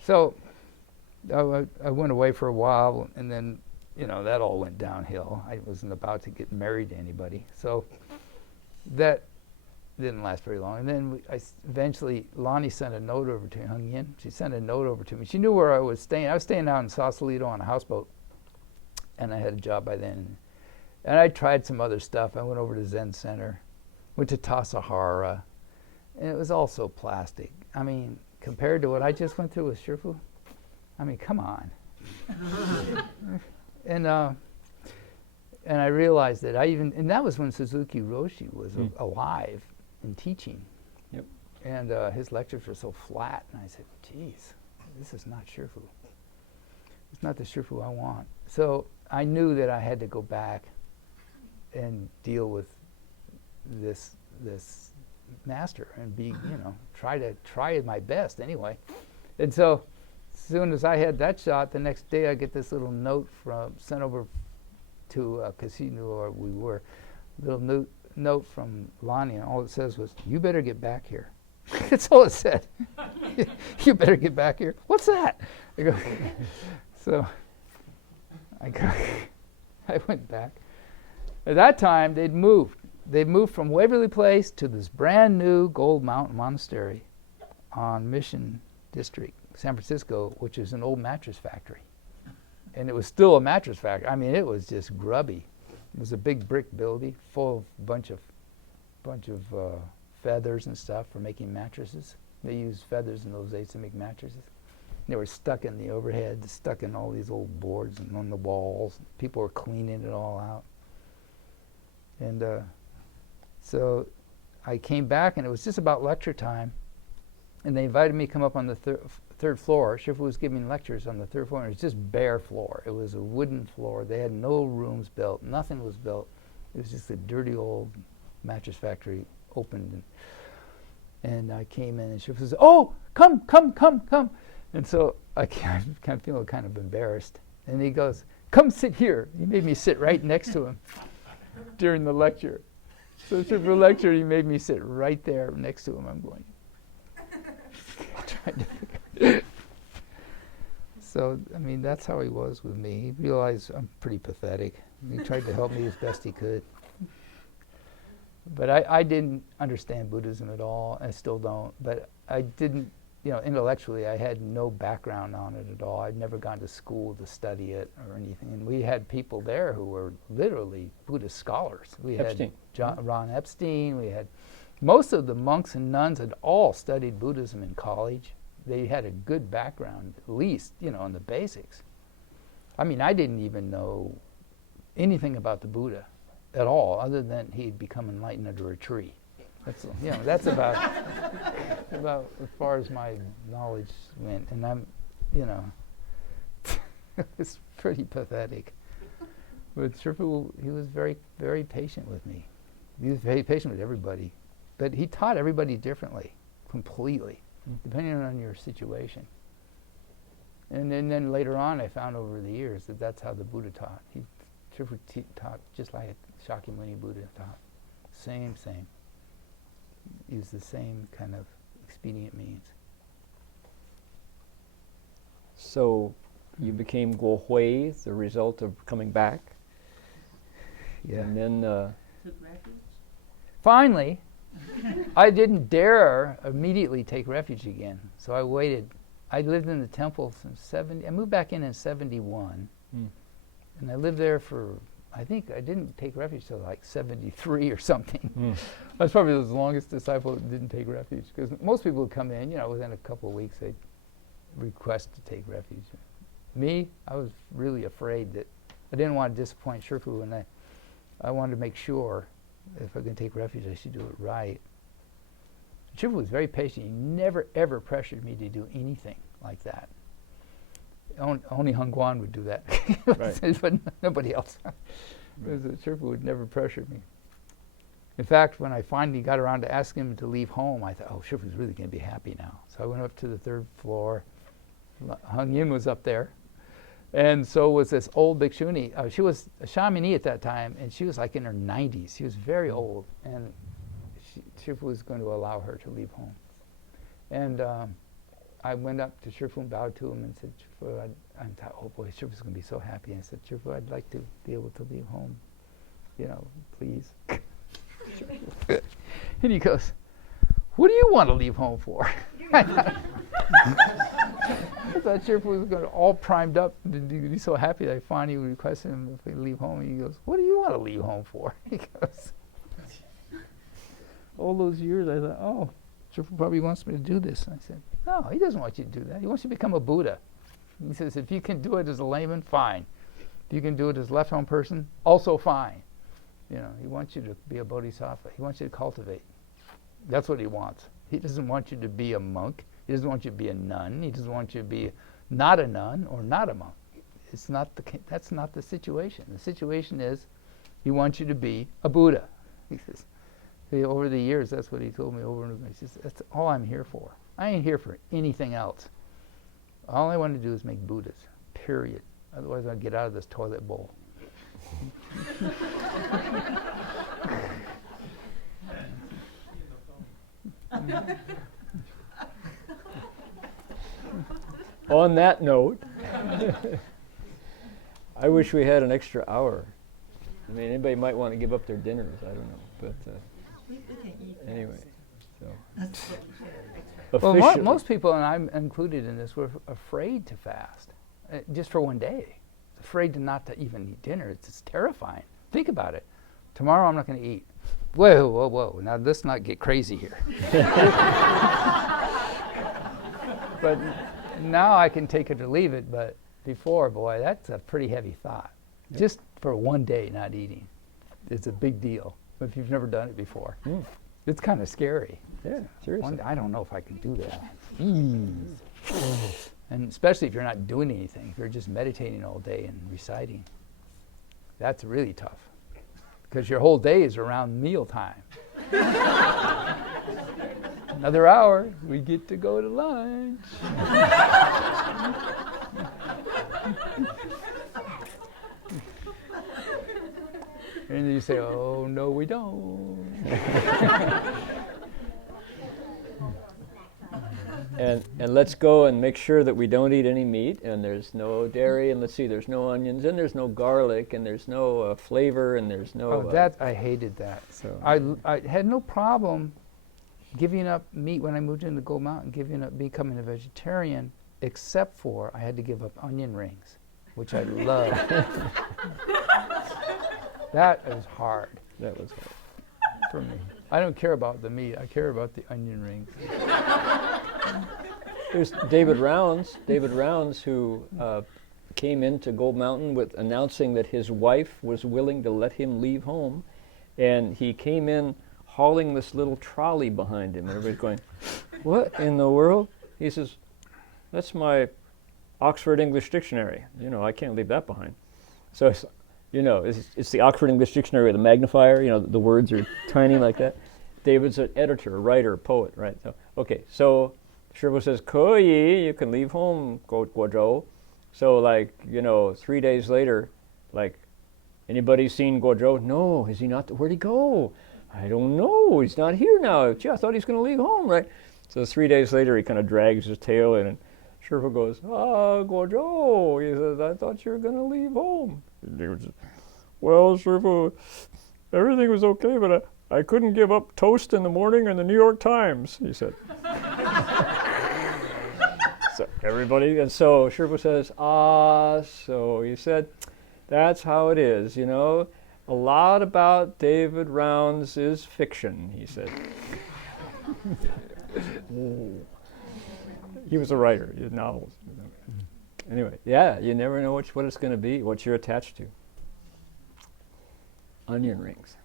So I went away for a while, and then, that all went downhill. I wasn't about to get married to anybody. So that didn't last very long. And then eventually, Lonnie sent a note over to Heng Yin. She sent a note over to me. She knew where I was staying. I was staying out in Sausalito on a houseboat, and I had a job by then. And I tried some other stuff. I went over to Zen Center, went to Tassajara, and it was all so plastic. I mean, compared to what I just went through with Shifu, I mean, come on. And I realized that and that was when Suzuki Roshi was alive and teaching. Yep. And his lectures were so flat, and I said, geez, this is not Shifu. It's not the Shifu I want. So I knew that I had to go back and deal with this master and be, try my best anyway. And so as soon as I had that shot, the next day I get this little note sent over to, because he knew where we were, little note from Lonnie, and all it says was, "You better get back here." That's all it said. "You better get back here." What's that? I go, so I went back. At that time, they'd moved. They'd moved from Waverly Place to this brand new Gold Mountain Monastery on Mission District, San Francisco, which is an old mattress factory. And it was still a mattress factory. I mean, it was just grubby. It was a big brick building full of bunch of feathers and stuff for making mattresses. They used feathers in those days to make mattresses. They were stuck in the overhead, stuck in all these old boards and on the walls. People were cleaning it all out. And so I came back, and it was just about lecture time. And they invited me to come up on the third floor. Shifu was giving lectures on the third floor, and it was just bare floor. It was a wooden floor. They had no rooms built. Nothing was built. It was just a dirty old mattress factory opened. And I came in, and Shifu says, "Oh, come." And so I kind of feel kind of embarrassed. And he goes, "Come sit here." He made me sit right next to him during the lecture. So for the lecture, he made me sit right there next to him. I'm going, trying to figure. So, I mean, that's how he was with me. He realized I'm pretty pathetic. He tried to help me as best he could. But I didn't understand Buddhism at all. I still don't. But I didn't, intellectually, I had no background on it at all. I'd never gone to school to study it or anything. And we had people there who were literally Buddhist scholars. We Epstein. had Ron Epstein. We had most of the monks and nuns had all studied Buddhism in college. They had a good background, at least, on the basics. I mean, I didn't even know anything about the Buddha at all, other than he'd become enlightened under a tree. That's about as far as my knowledge went. And I'm, it's pretty pathetic. But Shifu, he was very, very patient with me. He was very patient with everybody. But he taught everybody differently, completely, depending on your situation. And then later on, I found over the years that that's how the Buddha taught. Shifu taught just like Shakyamuni Buddha taught. Same. Used the same kind of expedient means. So you became Guo Hui, the result of coming back. Yeah. And then Took refuge? Finally, I didn't dare immediately take refuge again. So I waited. I lived in the temple since I moved back in 71. And I lived there for, I think I didn't take refuge till like 73 or something. That's probably the longest disciple that didn't take refuge. Because most people would come in, within a couple of weeks, they'd request to take refuge. Me, I was really afraid that I didn't want to disappoint Shifu, and I wanted to make sure if I can take refuge, I should do it right. Shifu was very patient. He never, ever pressured me to do anything like that. Only Heng Guan would do that, Right. but nobody else. Shifu would never pressure me. In fact, when I finally got around to asking him to leave home, I thought, Shifu's really going to be happy now. So I went up to the third floor. Heng Yin was up there. And so was this old bhikshuni. She was a shamini at that time, and she was like in her 90s. She was very old. And Shifu was going to allow her to leave home. And I went up to Shifu and bowed to him and said, Shifu, I thought, oh boy, Shifu's going to be so happy. And I said, Shifu, I'd like to be able to leave home, please. And he goes, what do you want to leave home for? I thought Shifu was going to all primed up and be so happy that I finally requested him if we leave home. And he goes, what do you want to leave home for? He goes, all those years I thought, oh, Shifu probably wants me to do this. And I said, no, he doesn't want you to do that. He wants you to become a Buddha. He says, if you can do it as a layman, fine. If you can do it as a left-hand person, also fine. He wants you to be a bodhisattva. He wants you to cultivate. That's what he wants. He doesn't want you to be a monk. He doesn't want you to be a nun. He doesn't want you to be not a nun or not a monk. That's not the situation. The situation is he wants you to be a Buddha. He says, over the years, that's what he told me over and over. He says, that's all I'm here for. I ain't here for anything else. All I want to do is make Buddhas, period. Otherwise, I'll get out of this toilet bowl. On that note, I wish we had an extra hour. I mean, anybody might want to give up their dinners. I don't know, but We can eat anyway. So That's what we said. Well, officially- most people, and I'm included in this, were afraid to fast, just for one day. Afraid to not to even eat dinner. It's terrifying. Think about it. Tomorrow I'm not going to eat. Whoa, whoa, whoa. Now let's not get crazy here. But now I can take it or leave it, but before, boy, that's a pretty heavy thought. Yep. Just for one day not eating. It's a big deal. If you've never done it before, it's kind of scary. Yeah, seriously. I don't know if I can do that. And especially if you're not doing anything, if you're just meditating all day and reciting. That's really tough. Because your whole day is around mealtime. Another hour, we get to go to lunch. And then you say, oh, no, we don't. And let's go and make sure that we don't eat any meat, and there's no dairy, and let's see, there's no onions, and there's no garlic, and there's no flavor, and there's no... Oh, that, I hated that. So I had no problem giving up meat when I moved into Gold Mountain, becoming a vegetarian, except for I had to give up onion rings, which I love. That is hard that was hard. for me. I don't care about the meat. I care about the onion rings. There's David Rounds, who came into Gold Mountain with announcing that his wife was willing to let him leave home, and he came in hauling this little trolley behind him, and everybody's going, what in the world? He says, that's my Oxford English Dictionary. I can't leave that behind. So it's the Oxford English Dictionary with a magnifier. The words are tiny like that. David's an editor, a writer, a poet, right? So Shifu says, 可以, you can leave home, Guozhou. So 3 days later, anybody seen Guozhou? No, is he not? Where'd he go? I don't know. He's not here now. Gee, I thought he was going to leave home, right? So 3 days later, he kind of drags his tail in, and Shifu goes, Guozhou. He says, I thought you were going to leave home. And David says, well, Shifu, everything was okay, but I couldn't give up toast in the morning and the New York Times, he said. So Shifu says, so he said, that's how it is, A lot about David Rounds is fiction, he said. He was a writer, he did novels. Anyway, yeah, you never know what it's going to be, what you're attached to. Onion rings.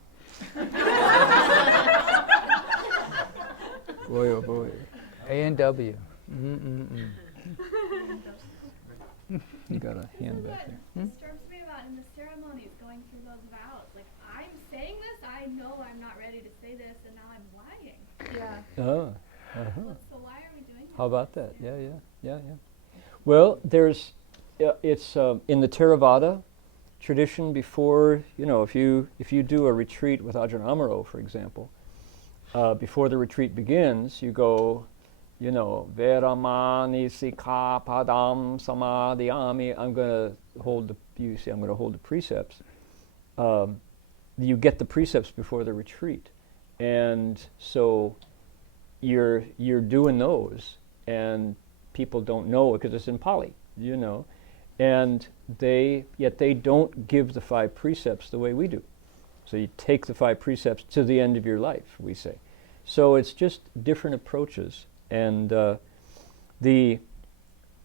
Boy, oh boy. A&W. You got a hand back there. Disturbs me about in the ceremonies going through those vows. Like, I'm saying this, I know I'm not ready to say this, and now I'm lying. Yeah. Oh, So why are we doing how about that? Yeah. Well, there's, it's in the Theravada tradition before, if you do a retreat with Ajahn Amaro, for example, before the retreat begins, you go, Veramani Sikapadam Samadhyami. I'm going to hold the precepts. You get the precepts before the retreat. And so you're doing those, and people don't know it because it's in Pali, and yet they don't give the 5 precepts the way we do. So you take the 5 precepts to the end of your life, we say. So it's just different approaches, and how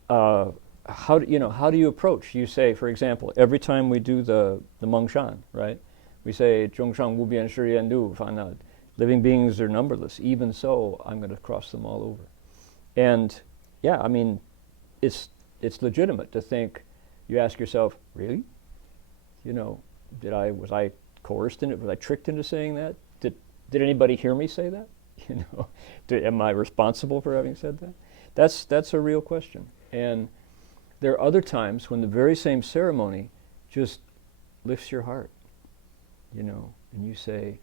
do you approach? You say, for example, every time we do the Mengshan, right? We say Zhongshan Wu Bian Shi Yan Du Fan. Living beings are numberless. Even so, I'm going to cross them all over. And yeah, I mean, it's legitimate to think. You ask yourself, really? Was I coerced in it? Was I tricked into saying that? Did anybody hear me say that? Am I responsible for having said that? That's a real question. And there are other times when the very same ceremony just lifts your heart, and you say,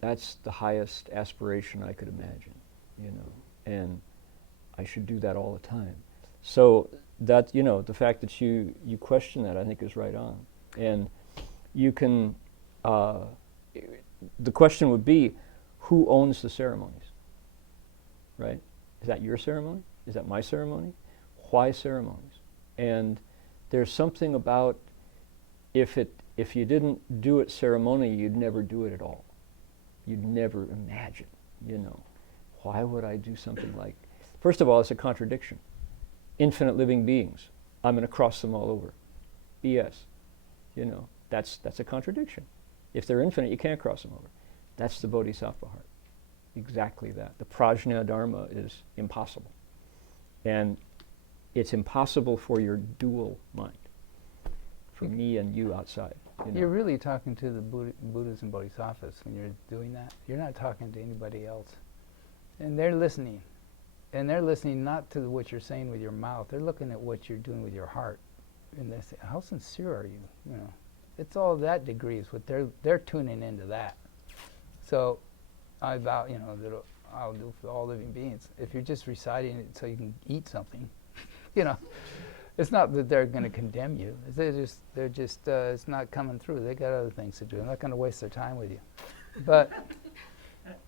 that's the highest aspiration I could imagine, and I should do that all the time. So that, the fact that you question that, I think, is right on. And you can, the question would be, who owns the ceremonies, right? Is that your ceremony? Is that my ceremony? Why ceremonies? And there's something about if you didn't do it ceremonially, you'd never do it at all. You'd never imagine, why would I do something like, first of all, it's a contradiction. Infinite living beings, I'm going to cross them all over. BS, that's a contradiction. If they're infinite, you can't cross them over. That's the Bodhisattva heart. Exactly that. The Prajna Dharma is impossible. And it's impossible for your dual mind, for me and you outside. You're really talking to the Buddhas and Bodhisattvas when you're doing that. You're not talking to anybody else. And they're listening. And they're listening not to what you're saying with your mouth. They're looking at what you're doing with your heart. And they say, how sincere are you? It's all that degree is what they're tuning into that. So I vow, that I'll do for all living beings. If you're just reciting it so you can eat something, it's not that they're going to condemn you. They're just it's not coming through. They got other things to do. They're not going to waste their time with you. But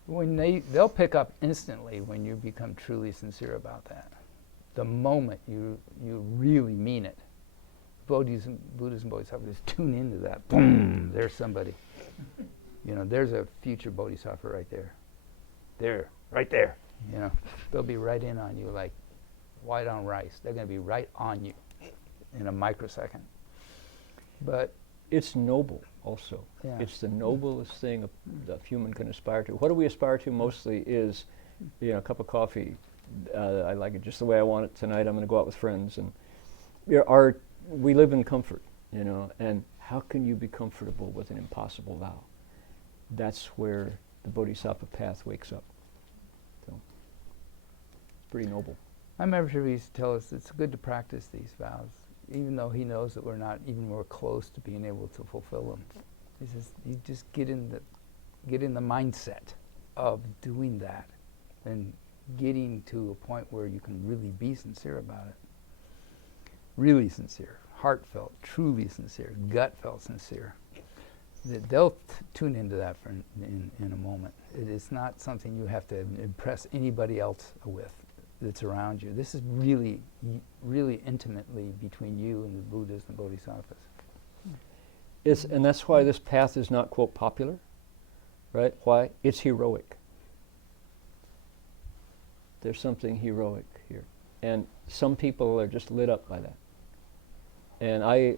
when they'll pick up instantly when you become truly sincere about that. The moment you really mean it. Buddhists and Bodhisattvas tune into that. Boom! There's somebody. There's a future Bodhisattva right there. There, right there. They'll be right in on you like white on rice. They're going to be right on you in a microsecond. But it's noble also. Yeah. It's the noblest thing a human can aspire to. What do we aspire to mostly is, a cup of coffee. I like it just the way I want it tonight. I'm going to go out with friends. And we live in comfort, and how can you be comfortable with an impossible vow? That's where the Bodhisattva path wakes up. So, it's pretty noble. My membership used to tell us it's good to practice these vows, even though he knows that we're not even more close to being able to fulfill them. He says, you just get in the mindset of doing that and getting to a point where you can really be sincere about it. Really sincere, heartfelt, truly sincere, gut-felt sincere. They'll tune into that in a moment. It is not something you have to impress anybody else with that's around you. This is really, really intimately between you and the Buddhas and the Bodhisattvas. And that's why this path is not, quote, popular, right? Why? It's heroic. There's something heroic here. And some people are just lit up by that. And I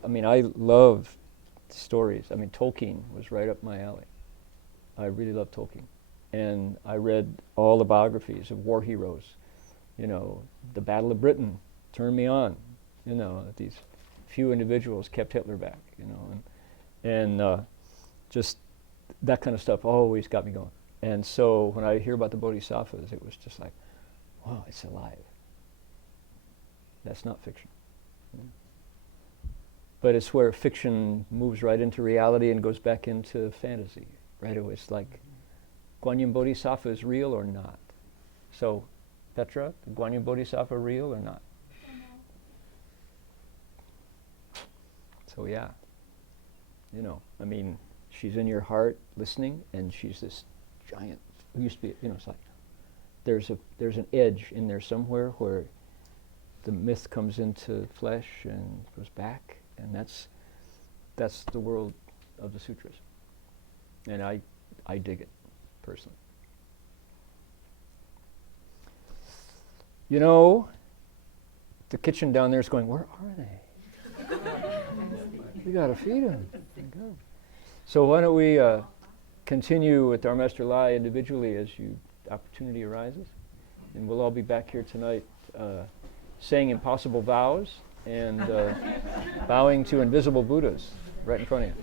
love stories. Tolkien was right up my alley. I really love Tolkien. And I read all the biographies of war heroes. The Battle of Britain turned me on. These few individuals kept Hitler back, and just that kind of stuff always got me going. And so when I hear about the Bodhisattvas, it was just like, wow, it's alive. That's not fiction. But it's where fiction moves right into reality and goes back into fantasy, right? It's like, Guanyin Bodhisattva is real or not? So, Petra, the Guanyin Bodhisattva real or not? So yeah, you know, I mean, she's in your heart listening, and she's this giant, who used to be, you know, it's like, there's an edge in there somewhere where the myth comes into flesh and goes back, and that's the world of the sutras. And I dig it, personally. You know, the kitchen down there is going, where are they? We gotta feed them. So why don't we continue with Dharma Master Lai individually as opportunity arises, and we'll all be back here tonight saying impossible vows and bowing to invisible Buddhas right in front of you.